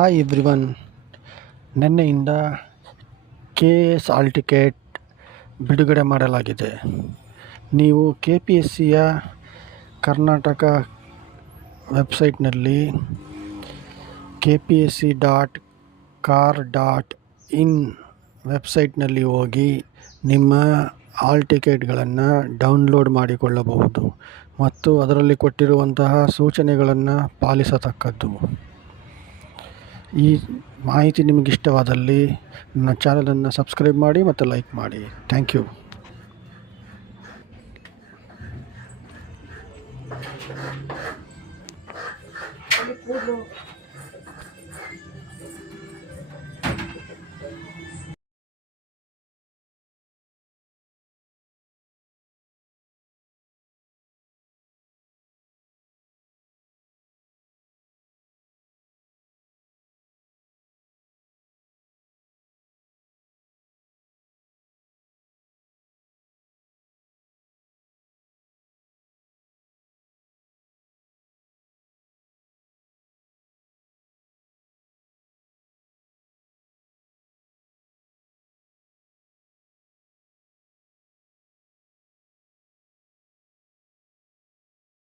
Hi everyone ನಿನ್ನೆಯಿಂದ K S hall ticket ಬಿಡುಗಡೆ ಮಾಡಲಾಗಿದೆ. ನೀವು ಕೆ ಪಿ ಎಸ್ ಸಿಯ ಕರ್ನಾಟಕ ವೆಬ್ಸೈಟ್ನಲ್ಲಿ K P S C dot car dot in ವೆಬ್ಸೈಟ್ನಲ್ಲಿ ಹೋಗಿ ನಿಮ್ಮ ಆಲ್ ಟಿಕೆಟ್ಗಳನ್ನು ಡೌನ್ಲೋಡ್ ಮಾಡಿಕೊಳ್ಳಬಹುದು ಮತ್ತು ಅದರಲ್ಲಿ ಕೊಟ್ಟಿರುವಂತಹ ಸೂಚನೆಗಳನ್ನು ಪಾಲಿಸತಕ್ಕದ್ದು. ಈ ಮಾಹಿತಿ ನಿಮಗೆ ಇಷ್ಟವಾದಲ್ಲಿ ನನ್ನ ಚಾನಲನ್ನು ಸಬ್ಸ್ಕ್ರೈಬ್ ಮಾಡಿ ಮತ್ತು ಲೈಕ್ ಮಾಡಿ. Thank you.